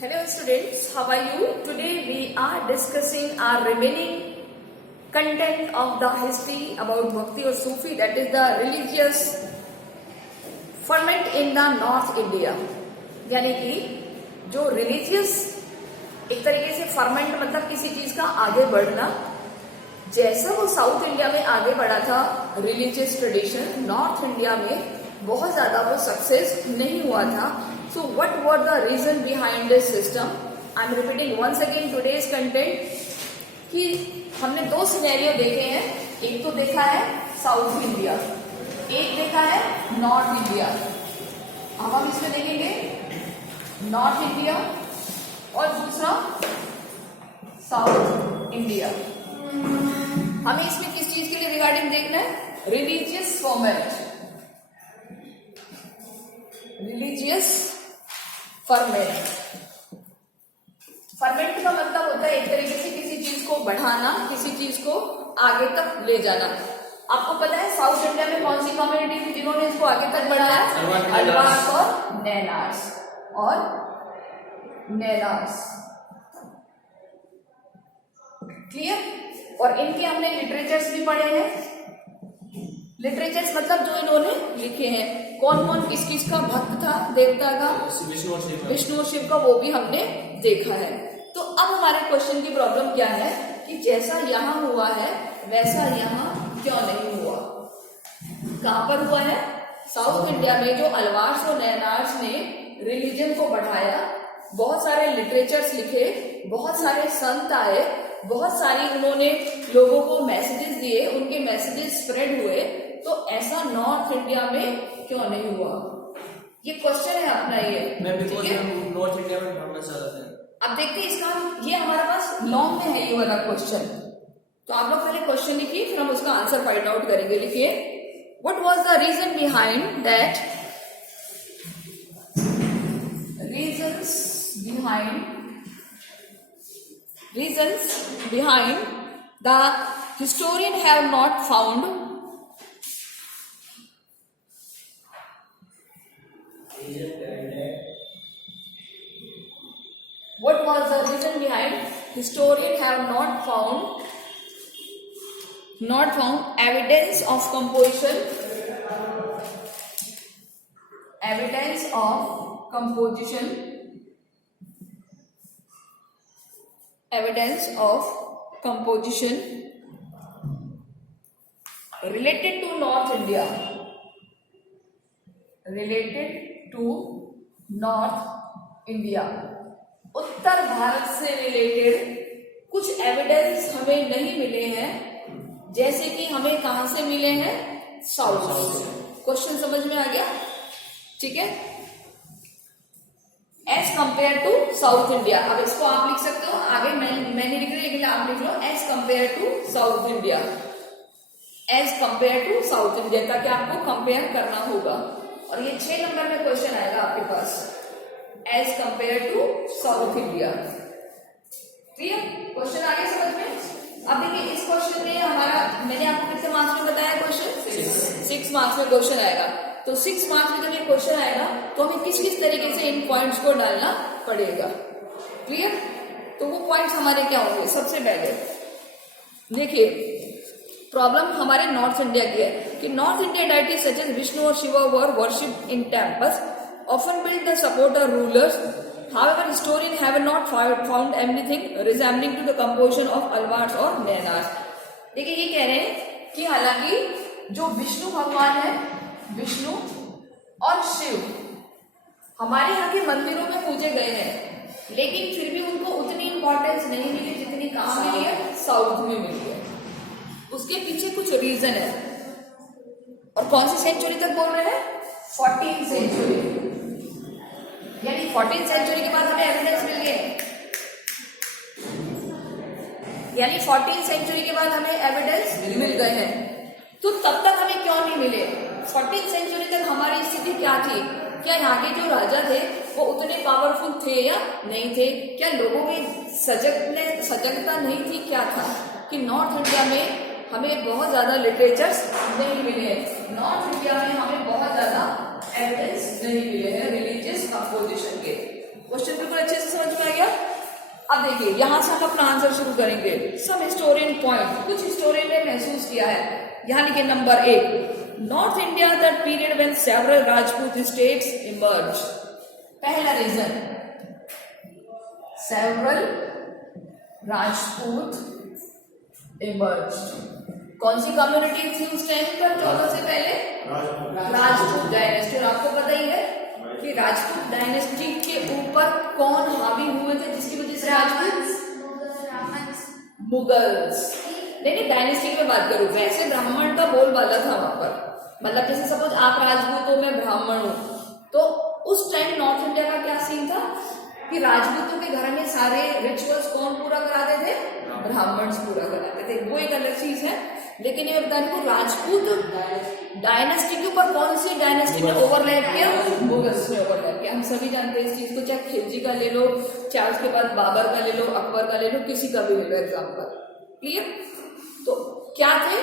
Hello students, how are you? Today we are discussing our remaining content of the history about Bhakti or Sufi, that is the religious ferment in the North India. यानी कि जो religious एक तरीके से ferment मतलब किसी चीज का आगे बढ़ना, जैसा वो साउथ इंडिया में आगे बढ़ा था religious tradition, नॉर्थ इंडिया में बहुत ज्यादा वो सक्सेस नहीं हुआ था. So what were the reason behind this system? I am repeating once again today's content कि हमने दो सिनेरियो देखे हैं. एक तो देखा है साउथ इंडिया, एक देखा है नॉर्थ इंडिया. अब हम इसमें देखेंगे नॉर्थ इंडिया और दूसरा साउथ इंडिया. हमें इसमें किस चीज के लिए रिगार्डिंग देखना है? Religious format. Religious ferment. Ferment का मतलब होता है एक तरीके से किसी चीज को बढ़ाना, किसी चीज को आगे तक ले जाना. आपको पता है साउथ इंडिया में कौन सी कम्युनिटी थी जिन्होंने इसको आगे तक बढ़ाया? अल्वार्स और नैनार्स. क्लियर? और इनके हमने लिटरेचर्स भी पढ़े हैं. लिटरेचर्स मतलब जो इन्होंने लिखे हैं. कौन कौन किस किस का भक्त था, देवता का? विष्णु और शिव का, वो भी हमने देखा है. तो अब हमारे क्वेश्चन की प्रॉब्लम क्या है कि जैसा यहाँ हुआ है वैसा यहाँ क्यों नहीं हुआ? कहां पर हुआ है? साउथ इंडिया में जो अल्वार्स और नैनार्स ने रिलीजन को बढ़ाया, बहुत सारे लिटरेचर्स लिखे, बहुत सारे संत आए, बहुत सारी उन्होंने लोगों को मैसेजेस दिए, उनके मैसेजेस स्प्रेड हुए. तो ऐसा नॉर्थ इंडिया में क्यों नहीं हुआ? ये क्वेश्चन है अपना. ये नॉर्थ इंडिया में पढ़ना चाहते हैं. अब देखते हैं इसका. ये हमारे पास लॉन्ग में है ये वाला क्वेश्चन. तो आप लोग पहले क्वेश्चन लिखिए, फिर हम उसका आंसर फाइंड आउट करेंगे. लिखिए, what was the reason behind that reasons behind the historian have not found what was the reason behind historian have not found evidence of composition related to North India, उत्तर भारत से related कुछ evidence हमें नहीं मिले हैं, जैसे कि हमें कहां से मिले हैं? साउथ से. क्वेश्चन समझ में आ गया? ठीक है. As compare to south India. अब इसको आप लिख सकते हो, आगे मैं नहीं लिख रही लेकिन आप लिख लो as compare to south India. As compare to south India, ताकि आपको कंपेयर करना होगा. और ये 6 नंबर में क्वेश्चन आएगा आपके पास, as compare to south India. Clear? Question आगे समझ में? अब देखिए इस क्वेश्चन में हमारा, मैंने आपको कितने मार्क्स में बताया क्वेश्चन? 6 मार्क्स में क्वेश्चन आएगा. तो 6 मार्क्स में जब ये क्वेश्चन आएगा तो हमें किस किस तरीके से इन पॉइंट्स को डालना पड़ेगा. क्लियर? तो वो पॉइंट्स हमारे क्या होंगे? सबसे पहले देखिए, प्रॉब्लम हमारे नॉर्थ इंडिया की है कि north India deities such as Vishnu और Shiva were worshipped in temples often built the supporter rulers. However, historians have not found anything resembling to the composition of Alvars और नैनार्स. देखिए ये कह रहे हैं कि हालांकि जो विष्णु भगवान है, विष्णु और शिव हमारे यहाँ के मंदिरों में पूजे गए हैं, लेकिन फिर भी उनको उतनी इंपॉर्टेंस नहीं मिली जितनी कहाँ मिली है? साउथ में मिली है. उसके पीछे कुछ रीजन है. और कौन सी सेंचुरी तक बोल रहे हैं? 14th century. यानी 14th सेंचुरी के बाद हमें एविडेंस मिल गए. यानी 14th सेंचुरी के बाद हमें एविडेंस मिल गए हैं. तो तब तक हमें क्यों नहीं मिले? 14th सेंचुरी तक हमारी स्थिति क्या थी? क्या यहाँ के जो राजा थे वो उतने पावरफुल थे या नहीं थे? क्या लोगों में सजगता नहीं थी? क्या था कि नॉर्थ इंडिया में हमें बहुत ज्यादा लिटरेचर्स नहीं मिले हैं, नॉर्थ इंडिया में हमें बहुत ज्यादा एविडेंस नहीं मिले हैं रिलीजियस कंपोजिशन के. क्वेश्चन बिल्कुल अच्छे से समझ अब देखिए यहां से हम अपना आंसर शुरू करेंगे। सम हिस्टोरियन पॉइंट, कुछ हिस्टोरियन ने महसूस किया है। यहां लिखे number 1, north India that period when several Rajput states emerge. पहला रीजन, सेवरल राजपूत इमर्ज। कौन सी कम्युनिटी थी उस टाइम पर 1400 से पहले? राजपूत डायनेस्टी। और आपको पता ही है कि राजपूत डायनेस्टी के ऊपर कौन हावी हुए थे जिसकी वजह से राजपूत? मुगल्स। नहीं, डायनेस्टी की मैं बात करूं, वैसे ब्राह्मण का बोलबाला था वहां पर। मतलब जैसे सपोज आप राजपूत हो, मैं ब्राह्मण हूं, तो उस टाइम नॉर्थ इंडिया का क्या सीन था कि राजपूतों के घर में सारे रिचुअल्स कौन पूरा कराते थे? ब्राह्मण पूरा कराते थे। वो एक अलग चीज है। लेकिन ये बताने को राजपूत डायनेस्टी के ऊपर कौन सी डायनेस्टी ने ओवरलैप किया? मुगल्स ने ओवरलैप किया। हम सभी जानते हैं इस चीज को, चाहे खिलजी का ले लो, चाहे उसके बाद बाबर का ले लो, अकबर का ले लो, किसी का भी ले लो एग्जाम्पल। क्लियर? तो क्या थे?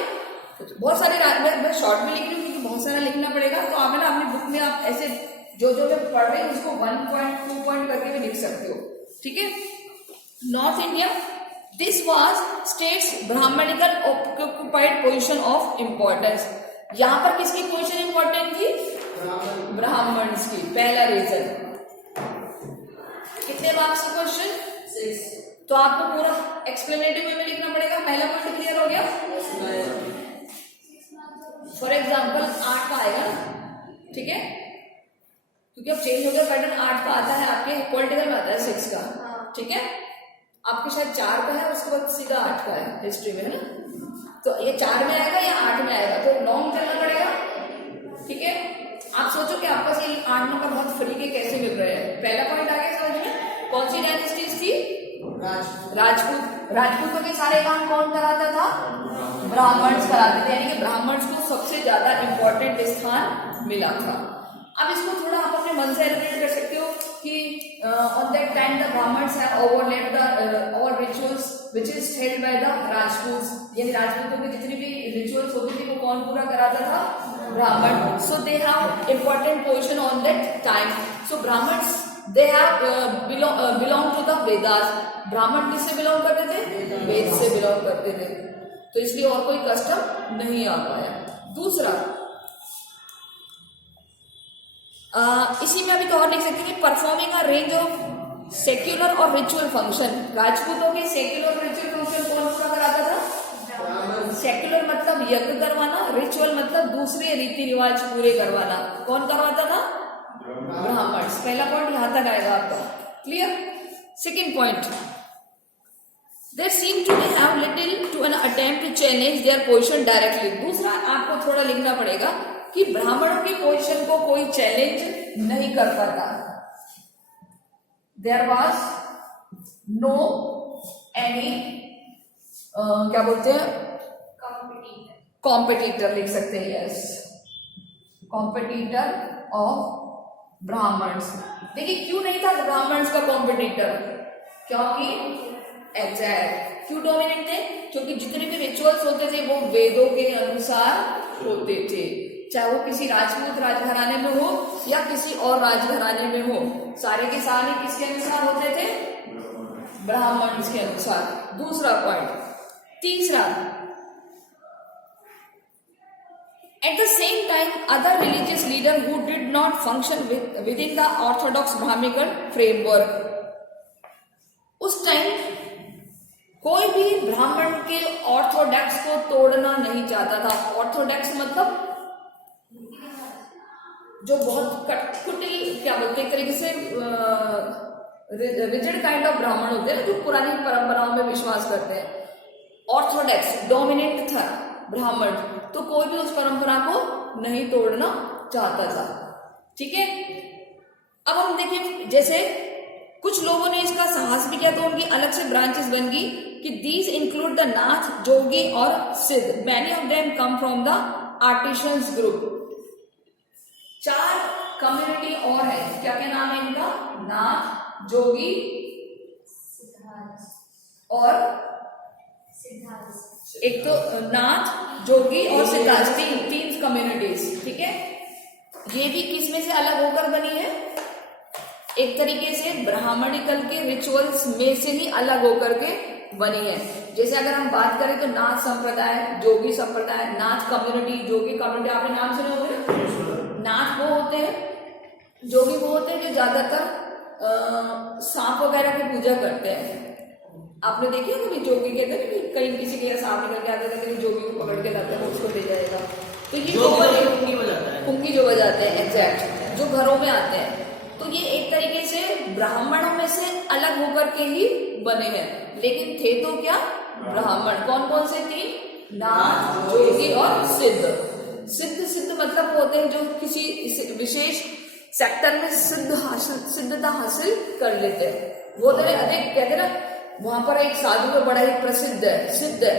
बहुत सारे, मैं शॉर्ट में लिख रही हूँ क्योंकि बहुत सारा लिखना पड़ेगा। तो आप ना अपनी बुक में आप ऐसे जो जो मैं पढ़ रही हूँ उसको 1 पॉइंट 2 पॉइंट करके भी लिख सकते हो। ठीक है? North India, this was states brahmanical occupied position of importance. यहां पर किसकी पोजिशन इंपॉर्टेंट थी? ब्राह्मण्स की। पहला रीजन। कितने मार्क्स का क्वेश्चन? 6। तो आपको पूरा एक्सप्लेनेटिव में लिखना पड़ेगा। पहला पॉइंट क्लियर हो गया? फॉर एग्जाम्पल 8 का आएगा ना, ठीक है, क्योंकि अब चेंज हो गया पैटर्न। 8 का आता है आपके पॉलिटिकल में, आता है 6 का। ठीक है, आपके शायद 4 का है, उसके बाद सीधा 8 का है हिस्ट्री में, है ना। तो ये 4 में आएगा या 8 में आएगा, तो लॉन्ग चलना पड़ेगा। ठीक है, आप सोचो कि आपको ये 8 नंबर बहुत फ्री के कैसे मिल रहे हैं। पहला पॉइंट आ गया समझ में। कौन सी डायनेस्टीज थी? राजपूत। राजपूतों के सारे काम कौन कराता था? ब्राह्मण्स कराते थे। यानी कि ब्राह्मण्स को सबसे ज्यादा इंपॉर्टेंट स्थान मिला था। अब इसको थोड़ा आप अपने मन से एलिब्रेट कर सकते हो कि on that time the Brahmins have overlapped the all rituals which is held by the Rajputs. यानी राजपूतों की जितनी भी रिचुअल्स होती थी वो कौन पूरा कराता था? Brahmin. So they have important position on that time. So Brahmins they have belong to the Vedas. Brahmin किससे बिलोंग करते थे? वेद से बिलोंग करते थे। तो इसलिए और कोई कस्टम नहीं आ पाया। दूसरा, इसी में अभी तो और लिख सकते थे, performing a range of secular और रिचुअल फंक्शन। राजपूतों के सेक्युलर और रिचुअल फंक्शन कौन पूरा कराता था? सेक्युलर मतलब यज्ञ करवाना, रिचुअल मतलब दूसरे रीति रिवाज पूरे करवाना। कौन करवाता था? ब्राह्मण। पहला पॉइंट यहां तक आएगा आपका। Clear? Second point, There seem to have little to an attempt to challenge their position directly. दूसरा आपको थोड़ा लिखना पड़ेगा कि ब्राह्मणों की पोजीशन को कोई चैलेंज नहीं कर पाता। There was no any क्या बोलते हैं? कॉम्पिटिटर लिख सकते हैं। Yes, competitor of Brahmans. देखिए क्यों नहीं था ब्राह्मण्स का कॉम्पिटिटर? क्योंकि एग्जैक्ट क्यों डोमिनेंट थे? क्योंकि जितने भी रिचुअल्स होते थे वो वेदों के अनुसार होते थे। चाहे वो किसी राजपूत राजघराने में हो या किसी और राजघराने में हो, सारे के सारे किसके अनुसार होते थे? ब्राह्मण के अनुसार। दूसरा पॉइंट। तीसरा, at the same time other religious leader who did not function within the orthodox brahmanical framework. उस टाइम कोई भी ब्राह्मण के ऑर्थोडॉक्स को तोड़ना नहीं चाहता था। ऑर्थोडॉक्स मतलब जो बहुत कुटिल, क्या बोलते हैं, एक तरीके से रिजिड काइंड ऑफ ब्राह्मण होते हैं जो पुरानी परंपराओं में विश्वास करते हैं। ऑर्थोडॉक्स डोमिनेंट था ब्राह्मण, तो कोई भी उस परंपरा को नहीं तोड़ना चाहता था। ठीक है, अब हम देखिए जैसे कुछ लोगों ने इसका साहस भी किया तो उनकी अलग से ब्रांचेस बन गई कि दीज इंक्लूड द नाथ, जोगी और सिद्ध। Many of them come from the artisans group. 4 community और है। क्या क्या नाम है इनका? नाथ, जोगी और एक तो नाथ, जोगी और सिद्धार्थ, तीन कम्युनिटीज। ठीक है, ये भी किस में से अलग होकर बनी है? एक तरीके से ब्राह्मणिकल के रिचुअल्स में से ही अलग होकर के बनी है। जैसे अगर हम बात करें तो नाथ संप्रदाय, जोगी संप्रदाय, नाथ कम्युनिटी, जोगी कम्युनिटी आपने नाम सुने होंगे ना। नाथ वो होते हैं, जोगी वो होते हैं जो ज्यादातर सांप वगैरह की पूजा करते हैं। आपने देखे हो कभी जोगी कहते हैं कि कहीं किसी के सांप निकल के आता है, जोगी को पकड़ के लाते हैं, उसको ले जाएगा। तो ये कुंगी जो बजाते हैं, एग्जैक्ट, जो घरों में आते हैं, तो ये एक तरीके से ब्राह्मणों में से अलग होकर के ही बने हैं, लेकिन थे तो क्या ब्राह्मण। कौन कौन से तीन? नाथ, जोगी और सिद्ध। सिद्ध मतलब होते हैं जो किसी विशेष सेक्टर में सिद्धता हासिल कर लेते हैं। वो तरह अधिक कहते ना, वहां पर एक साधु है बड़ा ही प्रसिद्ध है, सिद्ध है,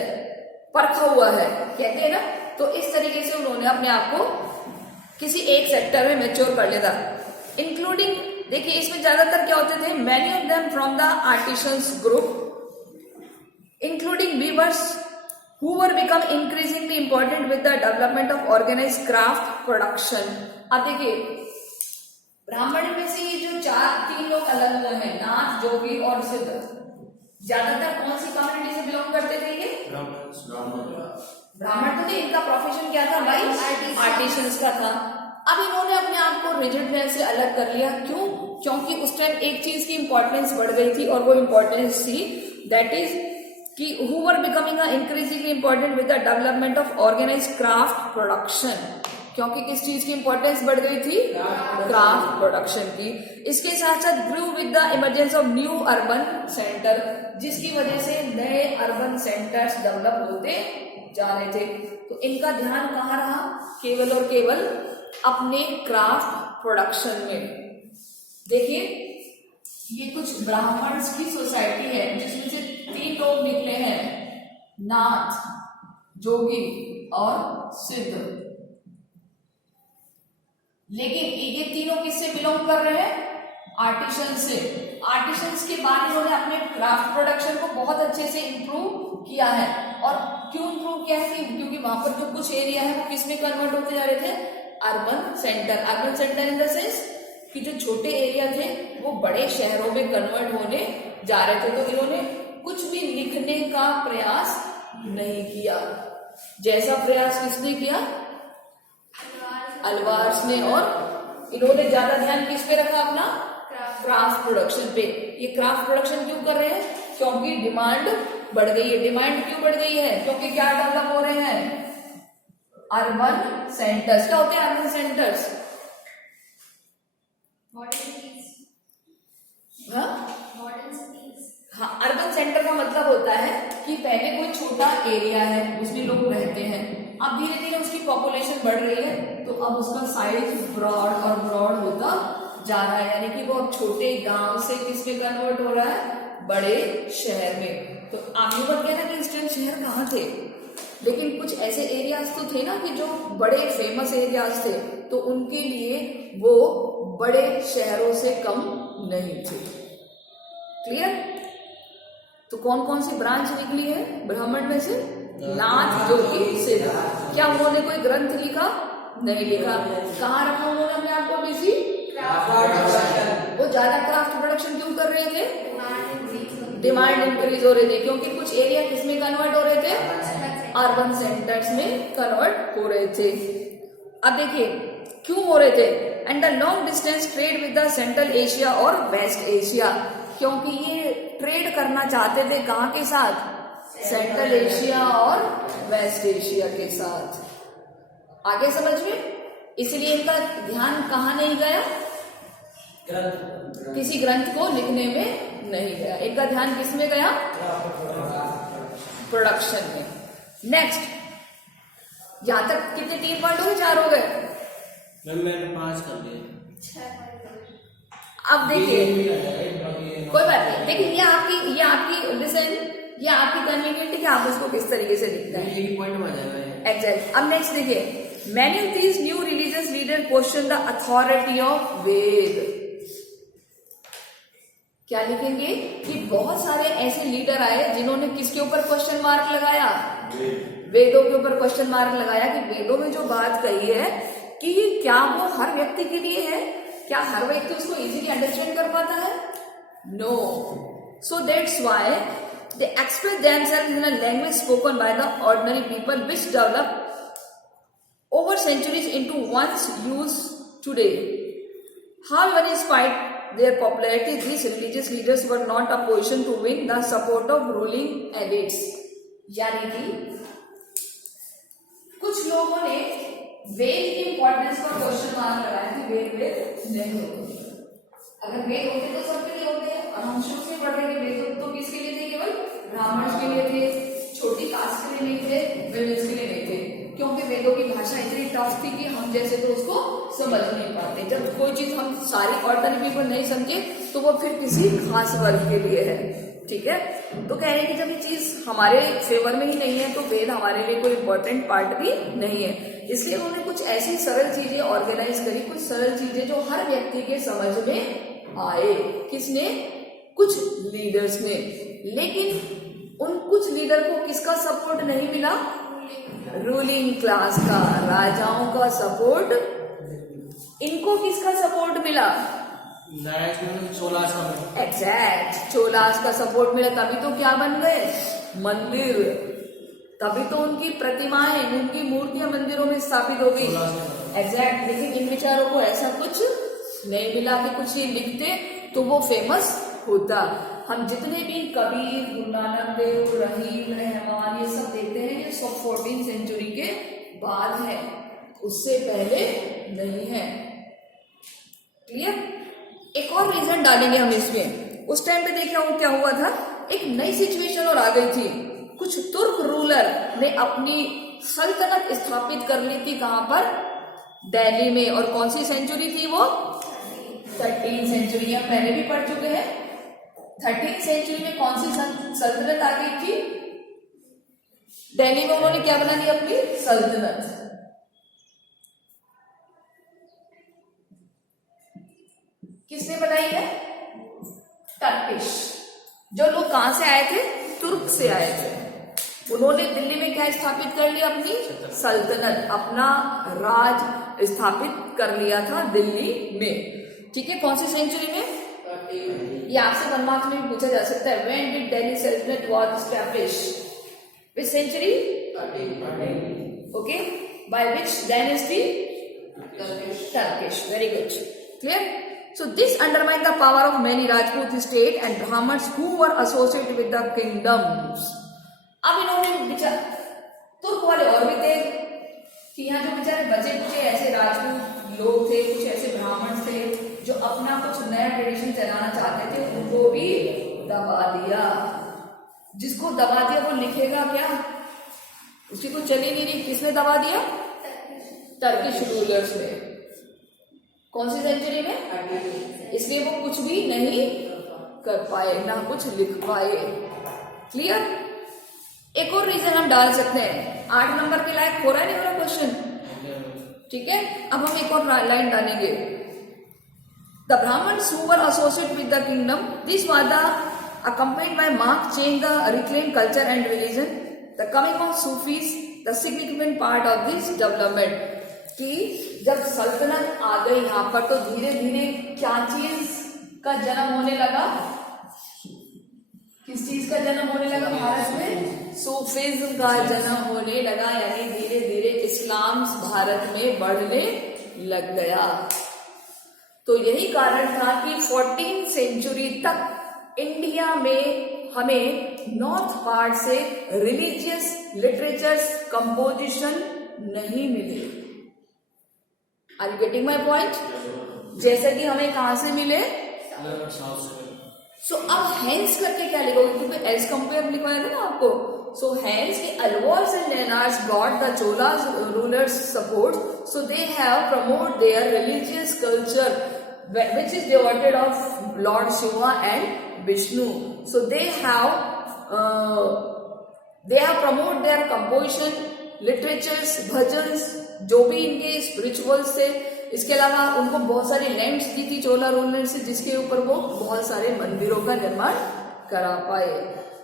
परखा हुआ है, कहते हैं ना। तो इस तरीके से उन्होंने अपने आप को किसी एक सेक्टर में मैच्योर कर लेता। इंक्लूडिंग, देखिए इसमें ज्यादातर क्या होते थे, many of them from the artisans group, including weavers who were become increasingly important with the development of organized craft production। अब देखिए ब्राह्मण में से ये जो तीन लोग अलग हुए हैं, नाथ, जोगी और सिद्ध, ज्यादातर कौन सी कम्युनिटी से बिलोंग करते थे ये? ब्राह्मण तो थे, इनका प्रोफेशन क्या था भाई? आर्टिशंस का था। अब इन्होंने अपने आप को रिजिडनेस से अलग कर लिया। क्यों? क्योंकि उस टाइम एक चीज की इंपॉर्टेंस बढ़ गई थी, और वो इंपॉर्टेंस थी दैट इज कि who were becoming increasingly important with the development of organized craft production। क्योंकि किस चीज की इंपॉर्टेंस बढ़ गई थी? क्राफ्ट प्रोडक्शन की। इसके साथ साथ grew with the emergence of new urban centre, जिसकी वजह से नए अर्बन सेंटर्स डेवलप होते जा रहे थे। तो इनका ध्यान कहाँ रहा? केवल और केवल अपने क्राफ्ट प्रोडक्शन में। देखिए ये कुछ ब्राह्मण्स की सोसाइटी है जिसमें से तीन लोग निकले हैं, नाथ, जोगी और सिद्ध। लेकिन ये तीनों किससे बिलोंग कर रहे हैं? आर्टिशन से। आर्टिशंस के बाद इन्होंने अपने क्राफ्ट प्रोडक्शन को बहुत अच्छे से इंप्रूव किया है। और क्यों इंप्रूव किया है? क्योंकि वहां पर जो कुछ एरिया है वो किस में कन्वर्ट होते जा रहे थे? Urban centre. Urban centre in the sense कि जो छोटे एरिया थे वो बड़े शहरों में कन्वर्ट होने जा रहे थे। तो इन्होंने कुछ भी लिखने का प्रयास नहीं किया। जैसा प्रयास किसने किया? अल्वार्स ने। और इन्होंने ज्यादा ध्यान किस पे रखा अपना? क्राफ्ट प्रोडक्शन पे। ये क्राफ्ट प्रोडक्शन क्यों कर रहे हैं? क्योंकि डिमांड बढ़ गई है। डिमांड क्यों बढ़ गई है? क्योंकि क्या डेवलप हो रहे हैं? Urban centres. क्या होते हैं अर्बन सेंटर्स? हाँ, अर्बन सेंटर का मतलब होता है कि पहले कोई छोटा एरिया है उसमें लोग रहते हैं, अब धीरे धीरे उसकी पॉपुलेशन बढ़ रही है, तो अब उसका साइज ब्रॉड और ब्रॉड होता जा रहा है। यानी कि वो अब छोटे गांव से किसमें कन्वर्ट हो रहा है? बड़े शहर में। तो आपने बात किया ना कि इस टाइम शहर कहाँ थे, लेकिन कुछ ऐसे एरियाज तो थे ना कि जो बड़े फेमस एरियाज थे, तो उनके लिए वो बड़े शहरों से कम नहीं थे। क्लियर? तो कौन कौन सी ब्रांच निकली है ब्राह्मण में से? नाथ, जोगी, सिद्ध। क्या उन्होंने कोई ग्रंथ लिखा? नहीं लिखा। कहाँ रखा उन्होंने अपने आप को बिजी? वो ज्यादा क्राफ्ट प्रोडक्शन क्यों कर रहे थे? डिमांड इंक्रीज हो रही थी, क्योंकि कुछ एरिया किसमें कन्वर्ट हो रहे थे? अर्बन सेंटर्स में कन्वर्ट हो रहे थे। अब देखिए क्यों हो रहे थे? And the long distance trade with the central Asia और वेस्ट एशिया, क्योंकि ये ट्रेड करना चाहते थे कहाँ के साथ? सेंट्रल एशिया और वेस्ट एशिया के साथ। आगे समझ में? इसलिए इनका ध्यान कहाँ नहीं गया? किसी ग्रंथ को लिखने में नहीं गया। इनका ध्यान किस में गया? प्रोडक्शन में। नेक्स्ट, यहां तक कितने 3 पॉइंट हो गए? 4 हो गए? मैंने 5 कर दिए। अब देखिए कोई बात नहीं, देखिए ये आपकी लिसन, ये आपकी कन्वीनियंट है कि आप उसको किस तरीके से लिखते हैं। एक पॉइंट में आ जाएगा एग्जैक्ट। अब नेक्स्ट देखिए, many of these new religious leader question the authority of Veda. क्या लिखेंगे कि बहुत सारे ऐसे लीडर आए जिन्होंने किसके ऊपर क्वेश्चन मार्क लगाया? वेदों के ऊपर क्वेश्चन मार्क लगाया कि वेदों में जो बात कही है कि क्या वो हर व्यक्ति के लिए है, क्या हर व्यक्ति उसको इजीली अंडरस्टैंड कर पाता है? No. So that's why they express themselves in a language spoken by the ordinary people which develop over centuries into one's use today. However, in spite their popularity, these religious leaders were not a position to win the support of ruling elites. यानी कि कुछ लोगों ने वेद की importance पर question mark लगाया कि वेद नहीं होते. अगर वेद होते तो सबके लिए होते हैं, और हम शुरू से पढ़ रहे कि वेद तो किसके लिए थे? केवल ब्राह्मण के लिए थे, छोटी कास्ट के लिए नहीं थे, विमेंस के लिए नहीं थे, क्योंकि वेदों की भाषा इतनी टफ थी कि हम जैसे तो उसको समझ नहीं पाते. जब कोई चीज हम सारी ऑर्डिनरी पीपल नहीं समझे तो वो फिर किसी खास वर्ग के लिए है. ठीक है, तो कह रहे हैं कि जब ये चीज हमारे फेवर में ही नहीं है तो वेद हमारे लिए कोई इंपॉर्टेंट पार्ट भी नहीं है. इसलिए उन्होंने कुछ ऐसी सरल चीजें ऑर्गेनाइज करी, कुछ सरल चीजें जो हर व्यक्ति के समझ में आए. किसने? कुछ लीडर्स ने. लेकिन उन कुछ लीडर को किसका सपोर्ट नहीं मिला? रूलिंग क्लास का, राजाओं का सपोर्ट. इनको किसका सपोर्ट मिला? चोलास. एग्जैक्ट, चोलास का सपोर्ट मिला. तभी तो क्या बन गए? मंदिर. तभी तो उनकी प्रतिमाएं, उनकी मूर्तियां मंदिरों में स्थापित हो गई. एग्जैक्ट. लेकिन इन विचारों को ऐसा कुछ नहीं मिला कि कुछ ही लिखते तो वो फेमस होता. हम जितने भी कबीर, गुरु नानक देव, रहीम, रहमान, ये सब देखते हैं ये सब 14th सेंचुरी के बाद है, उससे पहले नहीं है. क्लियर? एक और रीजन डालेंगे हम इसमें. उस टाइम पे देखा हूं क्या हुआ था, एक नई सिचुएशन और आ गई थी. कुछ तुर्क रूलर ने अपनी सल्तनत स्थापित कर ली थी. कहां पर? दिल्ली में. और कौन सी सेंचुरी थी वो? 13th century. हम पहले भी पढ़ चुके हैं. 13th सेंचुरी में कौन सी सल्तनत आ गई थी? दिल्ली में उन्होंने क्या बना दी? अपनी सल्तनत. किसने बनाई है? टर्किश. जो लोग कहां से आए थे? तुर्क से आए थे. उन्होंने दिल्ली में क्या स्थापित कर लिया? अपनी सल्तनत, अपना राज स्थापित कर लिया था दिल्ली में. ठीक है, कौन सी सेंचुरी में? ये आपसे 1 मार्क्स में भी पूछा जा सकता है. When did Delhi Sultanate was established? Which century? 13. Okay. By which dynasty? Turkish. Very good. Clear? So this undermined the power of many Rajput state and Brahmins who were associated with the kingdoms. अब इन्होंने तुर्क वाले और भी थे कि यहाँ जो बेचारे बचे कुछ ऐसे राजपूत लोग थे, कुछ ऐसे ब्राह्मण थे जो अपना कुछ नया ट्रेडिशन चलाना चाहते थे, उनको भी दबा दिया. जिसको दबा दिया वो लिखेगा क्या? उसी को चली नहीं रही. किसने दबा दिया? टर्किश रूलर्स ने. कौन सी सेंचुरी में? इसलिए वो कुछ भी नहीं कर पाए, ना कुछ लिख पाए. क्लियर? एक और रीजन हम डाल सकते हैं. 8 नंबर के लायक हो रहा है नहीं हो रहा क्वेश्चन? ठीक है, अब हम एक और लाइन डालेंगे. The Brahmins who were associated with the kingdom, this was the accompanied by marked change the reclaimed culture and religion. The coming of Sufis, the significant part of this development. कि जब सल्तनत आ गई यहाँ पर तो धीरे धीरे क्या चीज का जन्म होने लगा? किस चीज का जन्म होने लगा भारत में? सूफीज्म का जन्म होने लगा. यानी धीरे धीरे इस्लाम भारत में बढ़ने लग गया. तो यही कारण था कि 14th सेंचुरी तक इंडिया में हमें नॉर्थ पार्ट से रिलीजियस लिटरेचर्स कंपोजिशन नहीं मिले. Are you getting my point? जैसे कि हमें कहां से मिले? सो अब हैंस करके क्या लिखोगे? क्योंकि एज कंपेयर लिखवाया था ना आपको. सो हैंस के Alvars and Nayanars got the Cholas rulers support. So they have promote their religious culture which is devoted of Lord Shiva and Vishnu. So they have promoted their composition, literatures, bhajans, जो भी इनके spirituals थे. इसके अलावा उनको बहुत सारी लैंड्स दी थी चोला रूलर से, जिसके ऊपर वो बहुत सारे मंदिरों का निर्माण करा पाए.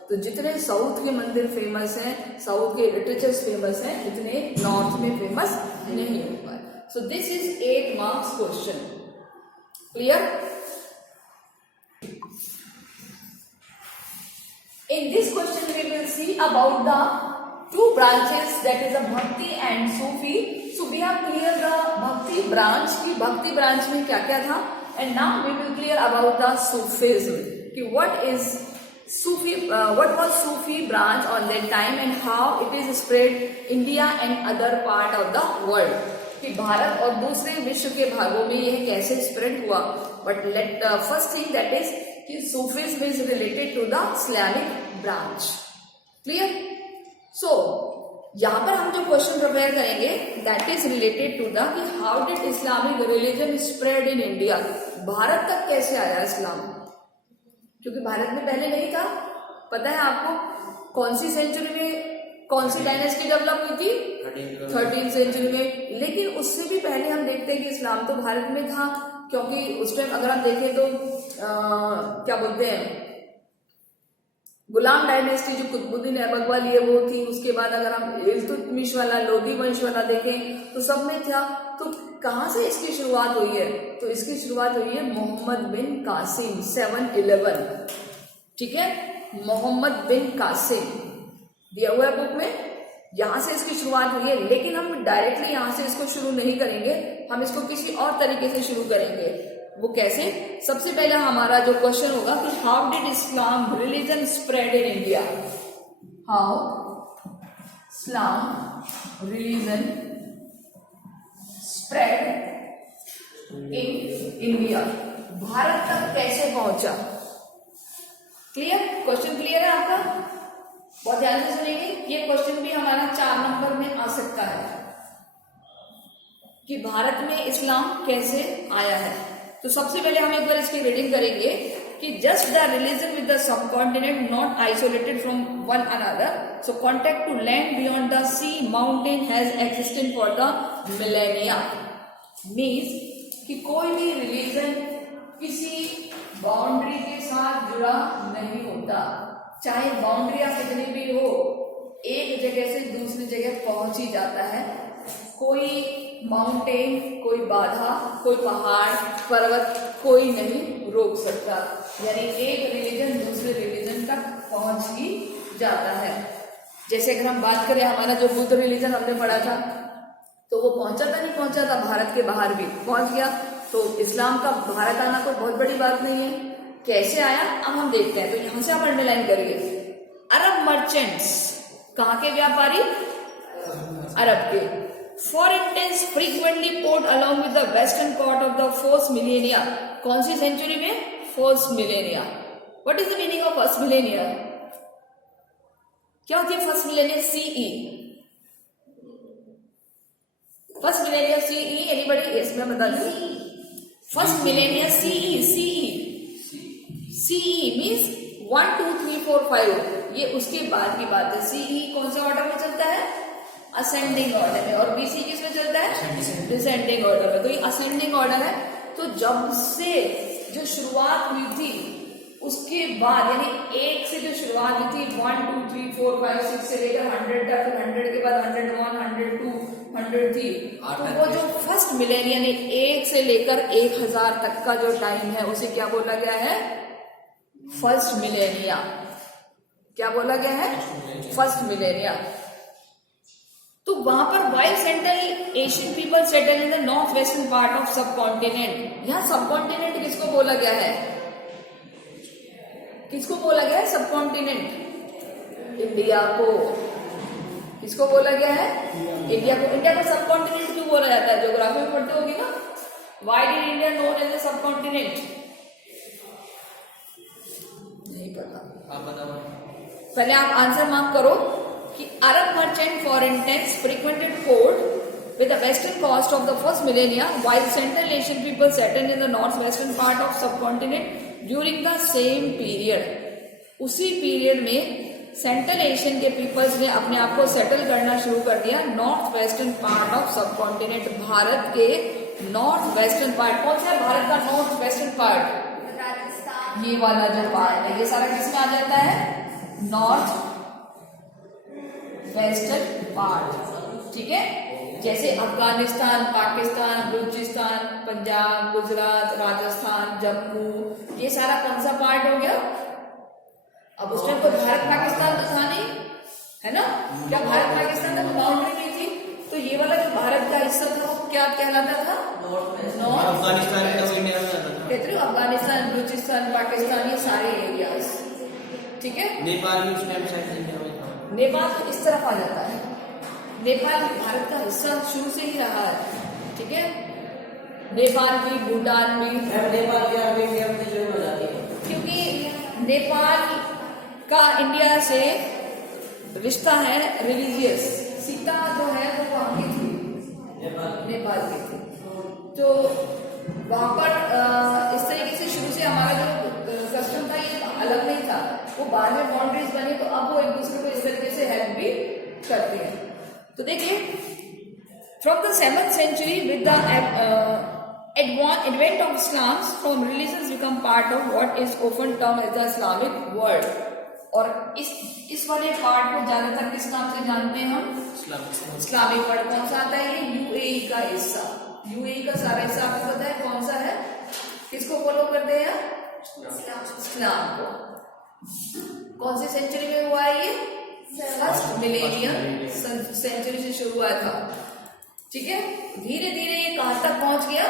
तो जितने साउथ के मंदिर फेमस हैं, साउथ के लिटरेचर्स फेमस हैं, उतने नॉर्थ में फेमस नहीं हो पाए. So this is 8 marks question. Clear? In this question we will see about the two branches, that is the Bhakti and Sufi. So we have clear the Bhakti branch की Bhakti branch में क्या क्या था, and now we will clear about the Sufism कि what is Sufi, what was Sufi branch on that time and how it is spread India and other part of the world, कि भारत और दूसरे विश्व के भागों में यह कैसे स्प्रेड हुआ. But let first thing that is कि Sufism is related to the Islamic branch. Clear? So यहाँ पर हम जो क्वेश्चन प्रिपेयर करेंगे that is related to the कि how did Islamic religion spread in India. Bharat तक कैसे आया इस्लाम, क्योंकि भारत में पहले नहीं था. पता है आपको कौन सी सेंचुरी में कौन सी डायनेस्टी डेवलप हुई थी? 13th सेंचुरी में. लेकिन उससे भी पहले हम देखते हैं कि इस्लाम तो भारत में था, क्योंकि उस टाइम अगर हम देखें तो क्या बोलते हैं, गुलाम डायनेस्टी जो कुतुबुद्दीन ऐबक वाली है वो थी. उसके बाद अगर हम इल्तुतमिश वाला, लोदी वंश वाला देखें तो सब में था. तो कहाँ से इसकी शुरुआत हुई है? तो इसकी शुरुआत हुई है मोहम्मद बिन कासिम 711. ठीक है, मोहम्मद बिन कासिम दिया हुआ है बुक में. यहां से इसकी शुरुआत हुई है. लेकिन हम डायरेक्टली यहां से इसको शुरू नहीं करेंगे, हम इसको किसी और तरीके से शुरू करेंगे. वो कैसे? सबसे पहले हमारा जो क्वेश्चन होगा कि how did Islam religion spread in India. How Islam religion spread in India. Bharat तक कैसे पहुंचा. क्लियर? क्वेश्चन क्लियर है आपका? बहुत ध्यान से सुनेंगे. ये क्वेश्चन भी हमारा 4 नंबर में आ सकता है कि भारत में इस्लाम कैसे आया है. तो सबसे पहले हम एक बार इसकी रीडिंग करेंगे कि just the religion with the subcontinent not isolated from one another, so contact to land beyond the sea mountain has existed for the millennia. Means कि कोई भी रिलीजन किसी बाउंड्री के साथ जुड़ा नहीं होता. चाहे बाउंड्रियां कितनी भी हो, एक जगह से दूसरी जगह पहुंच ही जाता है. कोई माउंटेन, कोई बाधा, कोई पहाड़ पर्वत कोई नहीं रोक सकता. यानी एक रिलीजन दूसरे रिलीजन तक पहुंच ही जाता है. जैसे अगर हम बात करें, हमारा जो बुद्ध रिलीजन हमने पढ़ा था तो वो पहुंचा था, नहीं पहुंचा था, भारत के बाहर भी पहुंच गया. तो इस्लाम का भारत आना कोई बहुत बड़ी बात नहीं है. कैसे आया अब हम देखते हैं. तो यहां से आप अंडरलाइन करिए. अरब मर्चेंट्स, कहां के व्यापारी? अरब के. Foreigners frequently port along with the western coast of the 4th millennia. कौन सी सेंचुरी में? 4th millennia. What is the meaning of first millennia? क्या होती है first millennia? CE. First millennia CE. Anybody? इसमें बता दो. First millennia CE. CE means 1 2 3 4 5. ये उसके बाद की बात है. सीई कौन से ऑर्डर में चलता है? असेंडिंग ऑर्डर में. और बीसी किस में चलता है? डिसेंडिंग ऑर्डर में. तो ये असेंडिंग ऑर्डर है. तो जब से जो शुरुआत हुई थी उसके बाद, यानी 1 से जो शुरुआत हुई थी 1 2 3 4 5 6 से लेकर 100 तक, 100 के बाद 101 102 103. तो वो जो फर्स्ट मिलेनियम, यानी 1 से लेकर 1000 तक का जो टाइम है उसे क्या बोला गया है? First millennia. क्या बोला गया है? First millennia. तो वहां पर while central Asian people settle in the north western part of subcontinent. यहां सब कॉन्टिनेंट किसको बोला गया है? किसको बोला गया है सब कॉन्टिनेंट? इंडिया को. किसको बोला गया है? इंडिया को. इंडिया को सब कॉन्टिनेंट क्यों बोला जाता है? ज्योग्राफी में पढ़ते होगी ना. Why did India known as a subcontinent? नहीं पता. आप बताओ. पहले आप आंसर मार्क करो कि Arab merchant foreigners frequented port with the western coast of the 1st millennia, while Central Asian people settled in the northwestern part of subcontinent during the same period. उसी period में central Asian के peoples ने अपने आप को settle करना शुरू कर दिया north western part of subcontinent. Bharat के नॉर्थ वेस्टर्न पार्ट. कौन सा है भारत का नॉर्थ वेस्टर्न पार्ट? राजस्थान. ये वाला जो पार्ट है ये सारा किसमें आ जाता है? North western part. ठीक है. जैसे अफगानिस्तान, पाकिस्तान, बलूचिस्तान, पंजाब, गुजरात, राजस्थान, जम्मू, ये सारा कौन सा पार्ट हो गया? अब उस टाइम तो भारत पाकिस्तान तो था नहीं, है ना? क्या भारत पाकिस्तान तक बाउंड्री नहीं थी? तो ये वाला जो भारत का हिस्सा था वो क्या कहलाता था? नॉर्थ अफगानिस्तान का वो इंडिया में आता था। कहते हो अफगानिस्तान, बलूचिस्तान, पाकिस्तान, ये सारे एरियाज, ठीक है। नेपाल भी उस टाइम शायद इंडिया में था। नेपाल तो इस तरफ आ जाता है, नेपाल भारत का हिस्सा शुरू से ही रहा है, ठीक है। नेपाल भी, भूटान भी, नेपाल भी इंडिया में जो हो जाती है, क्योंकि नेपाल का इंडिया से रिश्ता है रिलीजियस। सीता जो है वो वहां की थी, नेपाल की थी, तो वहां पर इस तरीके से शुरू से हमारा जो कस्टम था ये अलग नहीं था, वो बाद में बाउंड्रीज बनी, तो अब वो एक दूसरे को इस तरीके से हेल्प भी करते हैं। तो देखिए, from the 7th century with the advent of Islam, from religions become part of what is often termed as the Islamic world। और इस वाले पार्ट को ज्यादातर किस नाम से जानते हैं हम? Islamic world. कौन सा आता है ये? यूएई का हिस्सा। यूएई का सारा हिस्सा आपको पता है कौन सा है? किसको फॉलो करते हैं? इस्लाम को। कौन सी सेंचुरी में हुआ है ये? फर्स्ट मिलेनियम सेंचुरी से शुरू हुआ था, ठीक है। धीरे धीरे ये कहां तक पहुंच गया?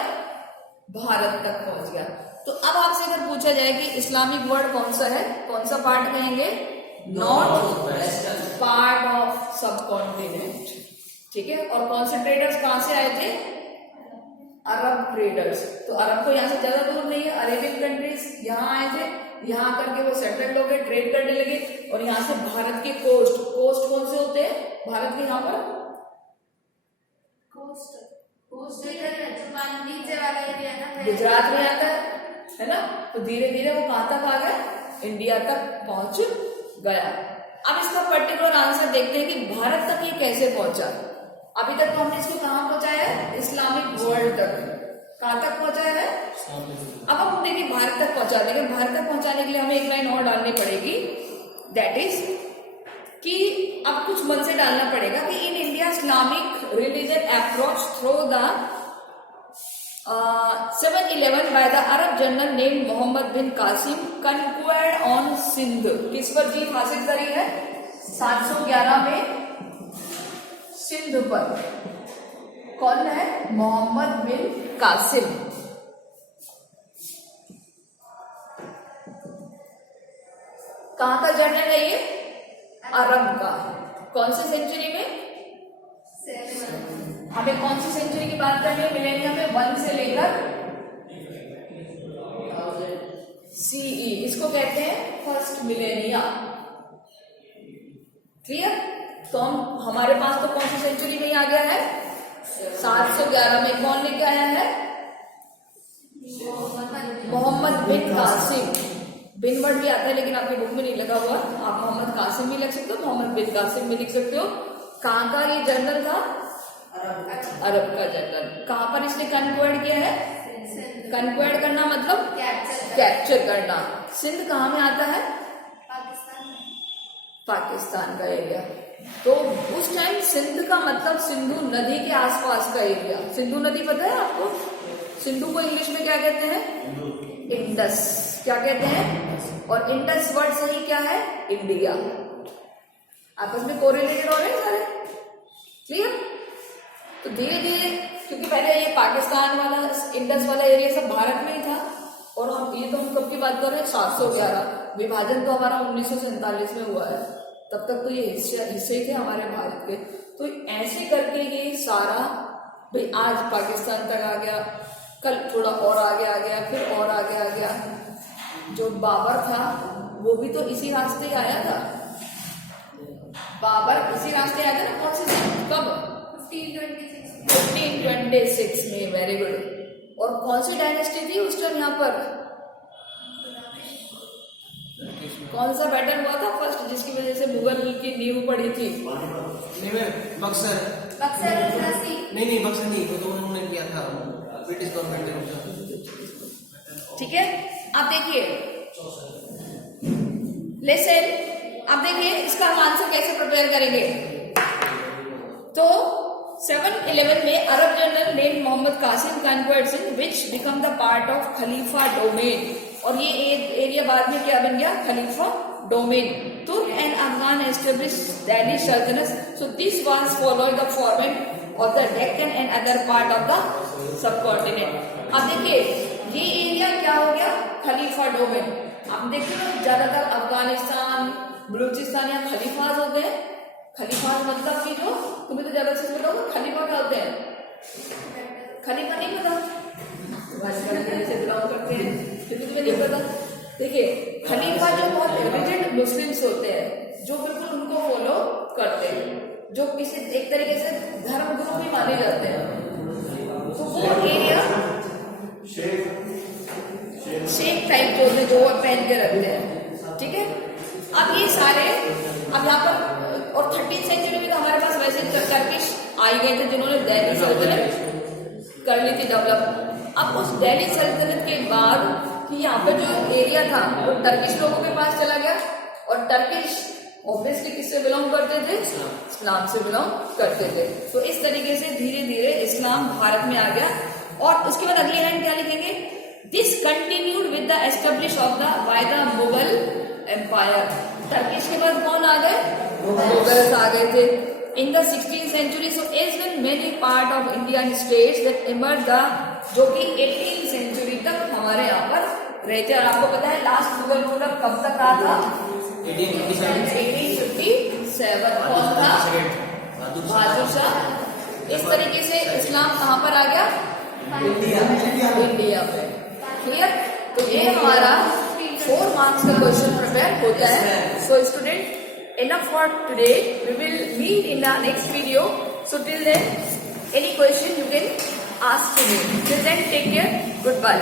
भारत तक पहुंच गया। तो अब आपसे अगर पूछा जाए कि इस्लामिक वर्ल्ड कौन सा है, कौन सा पार्ट कहेंगे? नॉर्थ वेस्टर्न पार्ट ऑफ सब कॉन्टिनेंट, ठीक है। और कौन से ट्रेडर्स कहां से आए थे? Arab traders. तो अरब तो यहाँ से ज्यादा दूर नहीं है, अरेबियन कंट्रीज यहाँ आए थे, यहाँ करके वो सेटल्ड हो गए, ट्रेड करने लगे, और यहाँ से भारत के कोस्ट कौन से होते हैं भारत के? यहाँ पर गुजरात में आता है ना। तो धीरे धीरे वो कहां तक आ गया? इंडिया तक पहुंच गया। अब इसका पर्टिकुलर आंसर देखते हैं कि भारत तक ये कैसे पहुंचा। अभी तक तो हमने इसको कहां पहुंचाया है? इस्लामिक वर्ल्ड तक। कहां तक पहुंचाया है? अब हम देखिए भारत तक पहुंचा देंगे। भारत तक पहुंचाने के लिए हमें एक लाइन और डालनी पड़ेगी, दैट इज कि अब कुछ मन से डालना पड़ेगा कि in India Islamic religion approach through the 711 by the Arab general named Mohammad bin Qasim conquered on Sindh. किस पर जीत हासिल करी है? 711 में सिंध पर। कौन है? मोहम्मद बिन कासिम। कहां का जनरल है ये? अरब का। कौन सी सेंचुरी में? हमें कौन सी सेंचुरी की बात करनी है? मिलेनियम में 1 से लेकर सीई, इसको कहते हैं फर्स्ट मिलेनिया। क्लियर? तो हमारे पास तो कौन सी सेंचुरी में ही आ गया है? 711 में। कौन लेके आया है? मोहम्मद बिन कासिम। बिन वर्ड भी आता है लेकिन आपकी बुक में नहीं लगा हुआ, आप मोहम्मद कासिम भी लिख सकते हो, मोहम्मद बिन कासिम भी लिख सकते हो। कहां का ये जनरल था? अरब का जनरल। कहां पर इसने कन्वर्ट किया है? कन्वर्ट करना मतलब कैप्चर करना। सिंध कहां में आता है? पाकिस्तान का एरिया। तो उस टाइम सिंध का मतलब सिंधु नदी के आसपास का एरिया। सिंधु नदी पता है आपको? सिंधु को इंग्लिश में क्या कहते हैं? इंडस। क्या कहते हैं? और इंडस वर्ड सही क्या है? इंडिया। आपस में कोरिलेटेड हो रहे हैं सारे। क्लियर? तो धीरे धीरे, क्योंकि पहले ये पाकिस्तान वाला इंडस वाला एरिया सब भारत में ही था, और हम ये तो हम कब की बात कर रहे हैं? 711। विभाजन तो हमारा 1947 में हुआ है, तब तक तो ये हिस्से थे हमारे भारत के। तो ऐसे करके ये सारा भाई आज पाकिस्तान तक आ गया, कल थोड़ा और आगे आ गया, फिर और आगे आ गया। जो बाबर था वो भी तो इसी रास्ते ही आया था। बाबर इसी रास्ते आया था ना। कौन से कब? 1526 में। Very good. और कौन सी डायनेस्टी थी उस टाइम यहाँ पर? कौन सा बैटल हुआ था फर्स्ट जिसकी वजह से मुगल की नींव पड़ी थी? बक्सर। नहीं बक्सर नहीं, वो तो उन्होंने किया था, ब्रिटिश गवर्नमेंट ने। ठीक है, आप देखिए लेसन। अब देखिए इसका हम आंसर कैसे प्रिपेयर करेंगे। तो 711 में Arab general name Mohammad Qasim converts in which become the part of खलीफा डोमेन, और ये एरिया बाद में क्या बन गया, खलीफा domain. Turk and Afghan establish Delhi Sultanate. So this was following the format of the Deccan and other part of the subcontinent. अब देखिए ये एरिया क्या हो गया, खलीफा डोमेन. आप देखिए ना ज्यादातर अफगानिस्तान बलूचिस्तान या खलीफाज होते हैं. खलीफाज मतलब कि जो तुम्हें तो ज्यादा अच्छे से पता होगा खलीफा क्या होते हैं. खलीफा नहीं पता, से बिलोंग करते हैं फिर भी तुम्हें नहीं पता. देखिए खलीफा जो बहुत एविडेंट मुस्लिम्स होते हैं जो बिल्कुल उनको फॉलो करते हैं, जो किसी एक तरीके से धर्म गुरु भी माने जाते हैं. तो वो एरिया शेख टाइप जो होते हैं जो पहन के रखते हैं. ठीक है. अब ये सारे अब यहाँ पर और 13th सेंचुरी में तो हमारे पास वैसे टर्किश आई गए थे जिन्होंने दिल्ली सल्तनत कर ली थी डेवलप. अब उस दिल्ली सल्तनत के बाद कि यहाँ पे जो एरिया था वो टर्किश लोगों के पास चला गया, और टर्किश ऑब्वियसली किससे बिलोंग करते थे, इस्लाम से बिलोंग करते थे. तो इस तरीके से धीरे धीरे इस्लाम भारत में आ गया. और उसके बाद अगली लाइन क्या लिखेंगे, this continued with the establish of the by the Mughal empire. Turkish के बाद कौन आ गए, मुगल्स आ गए थे in the 16th century. So as well many part of Indian states that emerged the जो कि 18th century तक हमारे यहाँ पर रहते. और आपको पता है लास्ट मुगल रूलर कब तक रहा था, 1857. कौन था, बहादुर शाह. इस तरीके से इस्लाम कहाँ पर आ गया, इंडिया पे. क्लियर. तो ये हमारा 4 मार्क्स का क्वेश्चन प्रिपेयर होता है. So student enough for today. We will meet in the next video. So till then, any question you can ask to me. Till then, take care. Goodbye.